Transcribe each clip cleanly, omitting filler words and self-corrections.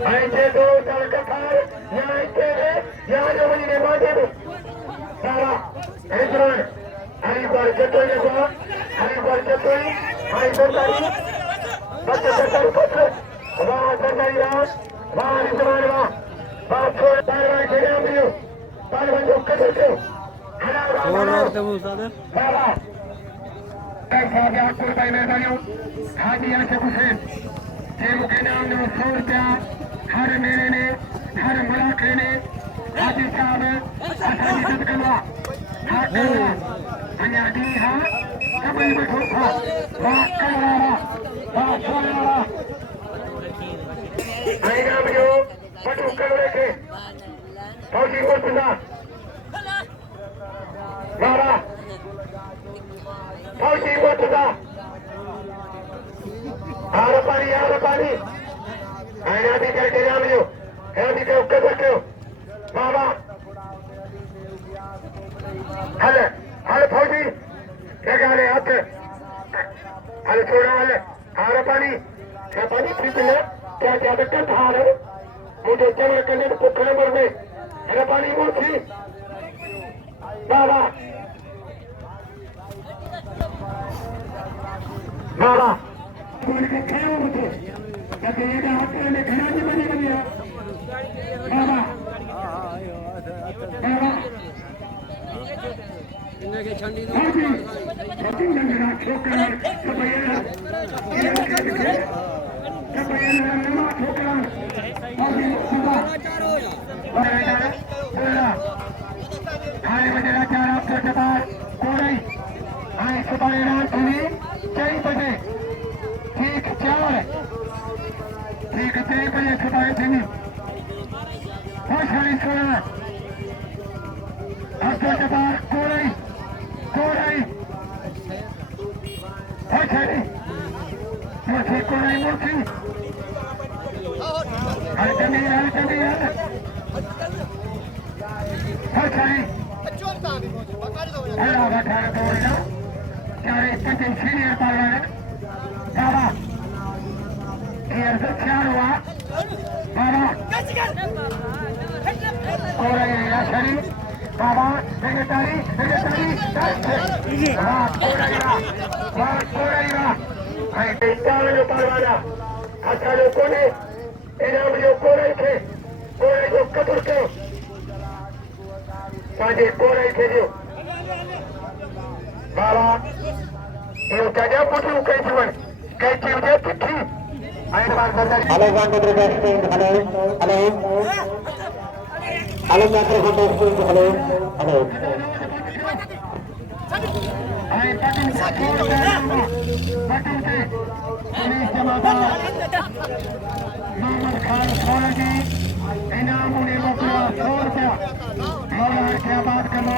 Aite do Salkafar, Yaite, Yadavani Nevada, Sara, Ezra, I Barkatoy, I Barkatoy, I Barkatoy, Barkatoy, Barkatoy, Barkatoy, Barkatoy, Barkatoy, पैसा आपको रुपए मेहरबानियों हाजी आशिक हुसैन जेबू के नाम में 100 रुपया हर मेले ने हर मुलाके ने हाजी साहब असानी दत करवा हाथ करवा अन्या दी हा कबई में ठोका बात करवा बात करवा आईना में जो पटू कर रहे थे फौजी को सुना मारा फौजी को सुना Harapani, Aina di kerja jam itu, yang di kau kerja Baba, hal Fauji, kerja le apa? Hal छोड़ा वाले, Harapani कितने क्या बेटा था रे? मुझे चल करने तो पुखने पर में, Harapani मूर्ति, Baba. कोई के खेल होते ताकि ये ना होते हैं घना नहीं बनी बनी है बाबा इन्हें के छंडी दो छंडी जंगला ठोकरा कबैया कबैया नमा ठोकरा और ये सुबह बोला खाने में जरा चार आपके जबार कोई आए सुबह रात हुई 4 बजे ठीक 3 बजे सुबह थी बहुत सारी सुना आपके जबार कोई बहुत सारी मुझे कोई मुझे हर जमीन बहुत सारी अल्लाह बैठा बोलना चाहे पंचम सीनियर पार्लर बाबा ये चार हुआ बाबा और ये शरीर बाबा सेक्रेटरी भाई बेचार जो पालवाना अच्छा लोगों ने इनाम जो कोरे थे कोरे जो कब्र के पांचे कोरे थे जो बाबा ये क्या पुटू कई जीवन कई जीवन पुठी आए बार बदल hello Gandhi president hello Gandhi president hello आए पटन से पटन से पुलिस जमादार मोहम्मद खान सोलगी इनाम उन्हें मुकला 100 रुपया मौला क्या बात करो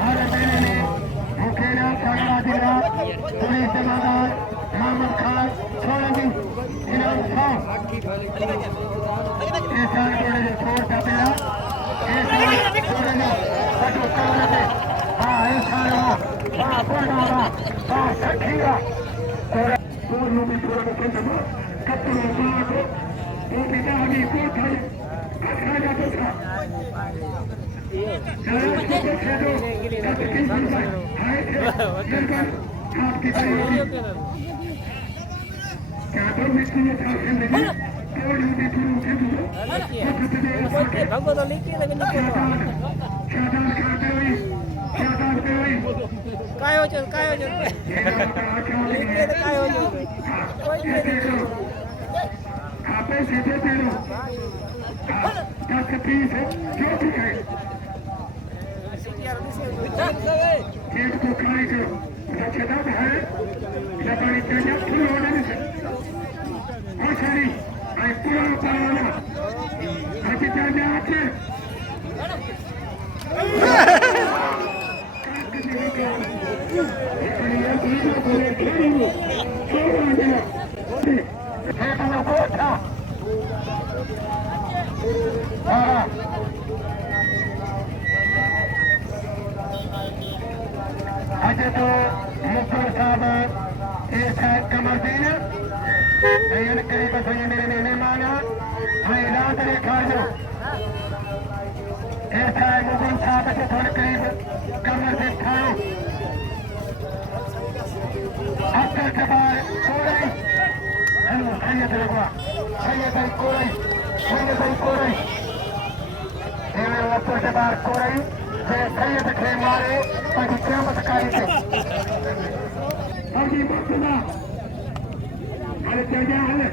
हर महीने में मुकेना पगड़ा दिला पुलिस जमादार मोहम्मद खान सोलगी इनाम 100 ऐसा कोई जो छोड़ देता ऐसा कोई जो पटो कर लेते हाँ ऐसा हाँ बोलना हाँ सखीरा और लोग भी थोड़ा बहुत समझो कपड़ों बात वो पिता अभी कोट है अच्छा जाता था चलो तो खेलो तब किस समय हाय थे जल्दी आपकी तैयारी क्या तो मिट्टी में था खेलने की कोड भी थोड़ा खेलो भगवान तो लिखी लेकिन शादान करते हुए काय हो चल लिखे तो काय हो चल कोई नहीं आपे सीधे तेरो क्या तकलीफ है क्यों ठीक है चीज को खाई जो रचना है लपड़ी तेजा फूल होने में बहुत सारी आई पूरा पाना अभी तेजा आके अजय तो मुखर साहब ये शायद कमर देना कई बस मेरे मेहमान आए तेरे खाजो ऐसा है मुगल साहब से थोड़े करीब कमर से ठाओ अक्कर के बाद कोरई हेलो सैयद लगवा सैयद कोरई मेरे ऊपर से बाहर कोरई से सैयद खे मारे ताकि क़यामत कारी थे अभी मुक्तदा अरे चल जा हले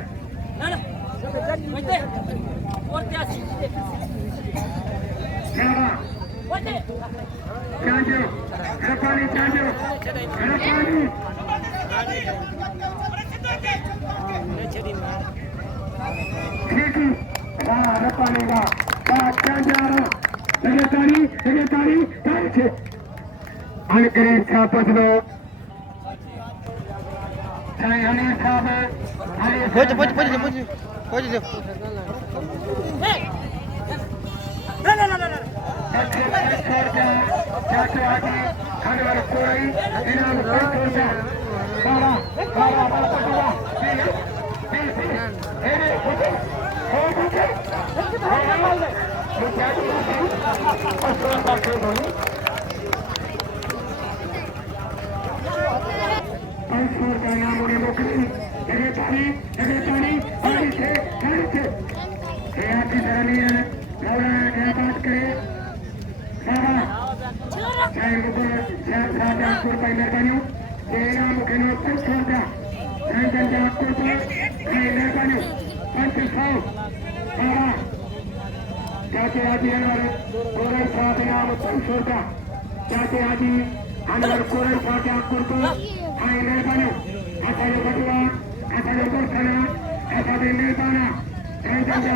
चांजो रपानी चांजो रपानी ठीक है वाह रपानी का वाह चांजो लगातारी तारीख अनकरीब साहब पहुंचो चाहे हनीर साहब पहुंच चाचो आगे खाने वाले कोई इनाम बाबा पटुआ का इनाम उन्हें मोकली आपकी तरह नहीं है क्या बात करे चाहे मुकुल ₹4,000 मेहरबानी मुख्य ₹500 मेहरबानी ₹500 चाचे आजी कोरई साहब इनाम ₹500 चाचे आजी अनवर कोरई साहब मेहरबानी असाले बटुआ असाले बरसना असाले निर्बाना मेहरबानी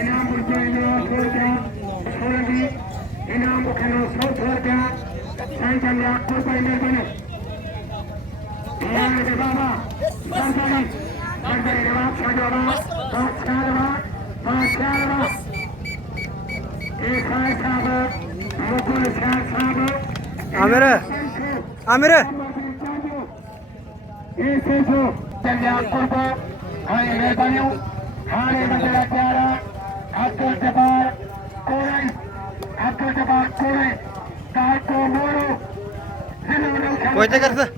इनाम इनाम मुख्य ₹100 ₹500 मेहरबानी बाबा आमिर मेहरबानी हाणे बंदरा प्यारा अब्दुल जब्बार कोरई को मोड़ो पहुंचे कर सर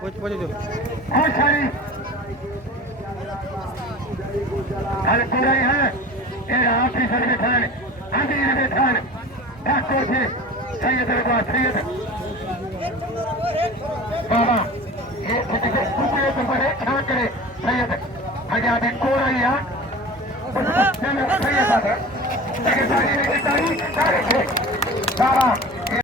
पहुंच हल कोरई है तेरा ऑफिसर बैठान आंधी बैठान डॉक्टर थे सैयद बाबा ये कुकड़े तो बड़े क्या करे सैयद आजाद कोरई है सैयद बाबा